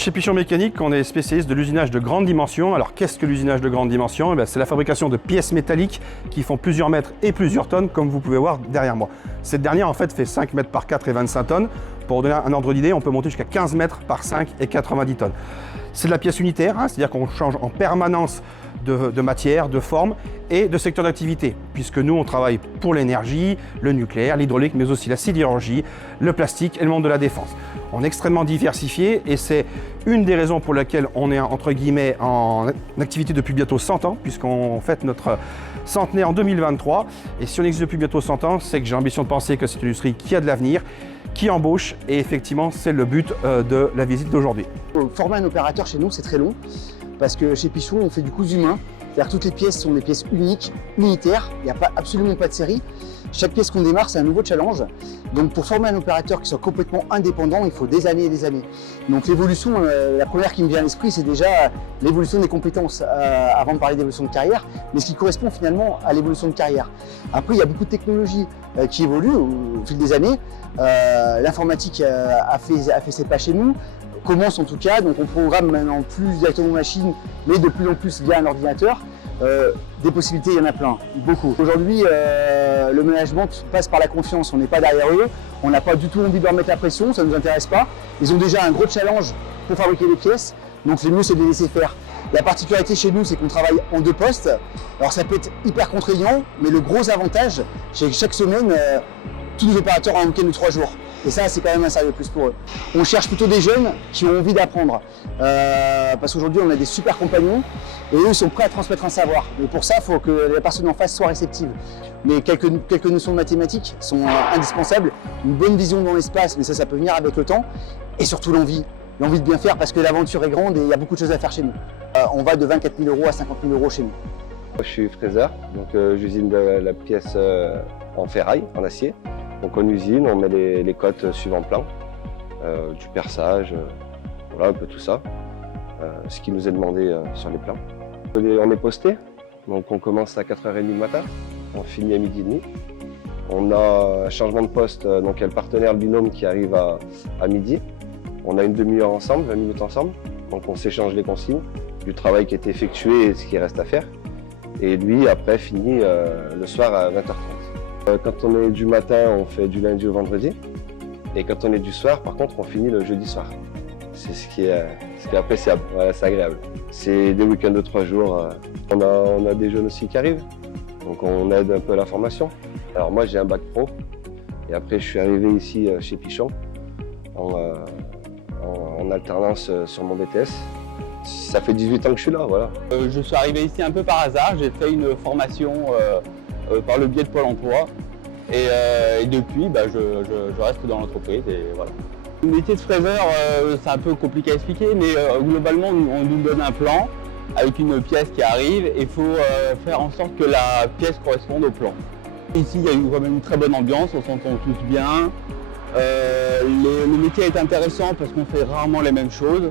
Chez Pichon Mécanique, on est spécialiste de l'usinage de grande dimension. Alors qu'est-ce que l'usinage de grande dimension? C'est la fabrication de pièces métalliques qui font plusieurs mètres et plusieurs tonnes, comme vous pouvez voir derrière moi. Cette dernière en fait fait 5 mètres par 4 et 25 tonnes. Pour donner un ordre d'idée, on peut monter jusqu'à 15 mètres par 5 et 90 tonnes. C'est de la pièce unitaire, c'est-à-dire qu'on change en permanence de matière, de forme et de secteur d'activité, puisque nous on travaille pour l'énergie, le nucléaire, l'hydraulique, mais aussi la sidérurgie, le plastique et le monde de la défense. On est extrêmement diversifié et c'est une des raisons pour lesquelles on est entre guillemets en activité depuis bientôt 100 ans, puisqu'on fête notre centenaire en 2023. Et si on existe depuis bientôt 100 ans, c'est que j'ai l'ambition de penser que c'est une industrie qui a de l'avenir, qui embauche, et effectivement c'est le but de la visite d'aujourd'hui. Former un opérateur chez nous, c'est très long, parce que chez Pichon, on fait du cousu humain. C'est-à-dire que toutes les pièces sont des pièces uniques, unitaires, il n'y a absolument pas de série. Chaque pièce qu'on démarre, c'est un nouveau challenge. Donc pour former un opérateur qui soit complètement indépendant, il faut des années et des années. Donc l'évolution, la première qui me vient à l'esprit, c'est déjà l'évolution des compétences, avant de parler d'évolution de carrière, mais ce qui correspond finalement à l'évolution de carrière. Après, il y a beaucoup de technologies qui évoluent au fil des années. L'informatique a fait ses pas chez nous, commence en tout cas, donc on programme maintenant plus directement machine, mais de plus en plus via un ordinateur. Des possibilités, il y en a plein, beaucoup. Aujourd'hui, le management passe par la confiance, on n'est pas derrière eux, on n'a pas du tout envie de leur mettre la pression, ça ne nous intéresse pas. Ils ont déjà un gros challenge pour fabriquer les pièces, donc le mieux c'est de les laisser faire. La particularité chez nous, c'est qu'on travaille en 2 postes. Alors ça peut être hyper contraignant, mais le gros avantage, c'est que chaque semaine, tous les opérateurs ont un week-end de 3 jours. Et ça, c'est quand même un sérieux plus pour eux. On cherche plutôt des jeunes qui ont envie d'apprendre. Parce qu'aujourd'hui, on a des super compagnons et eux sont prêts à transmettre un savoir. Mais pour ça, il faut que la personne en face soit réceptive. Mais quelques notions de mathématiques sont indispensables. Une bonne vision dans l'espace, mais ça peut venir avec le temps. Et surtout l'envie de bien faire parce que l'aventure est grande et il y a beaucoup de choses à faire chez nous. On va de 24 000 € à 50 000 € chez nous. Je suis fraiseur, donc j'usine de la pièce en ferraille, en acier. Donc on usine, on met les cotes suivant plan, du perçage, voilà un peu tout ça, ce qui nous est demandé sur les plans. On est posté, donc on commence à 4h30 le matin, on finit à 12h30. On a un changement de poste, donc il y a le partenaire, le binôme qui arrive à midi. On a une demi-heure ensemble, 20 minutes ensemble, donc on s'échange les consignes, du travail qui a été effectué et ce qui reste à faire. Et lui après finit le soir à 20h30. Quand on est du matin, on fait du lundi au vendredi. Et quand on est du soir, par contre, on finit le jeudi soir. C'est ce qui est appréciable, voilà, c'est agréable. C'est des week-ends de 3 jours. On a des jeunes aussi qui arrivent, donc on aide un peu à la formation. Alors moi, j'ai un bac pro. Et après, je suis arrivé ici chez Pichon en alternance sur mon BTS. Ça fait 18 ans que je suis là, voilà. Je suis arrivé ici un peu par hasard. J'ai fait une formation par le biais de Pôle emploi et depuis je reste dans l'entreprise et voilà. Le métier de fraiseur, c'est un peu compliqué à expliquer, mais globalement on nous donne un plan avec une pièce qui arrive et il faut faire en sorte que la pièce corresponde au plan. Ici il y a quand même une très bonne ambiance, on s'entend tous bien. Le métier est intéressant parce qu'on fait rarement les mêmes choses.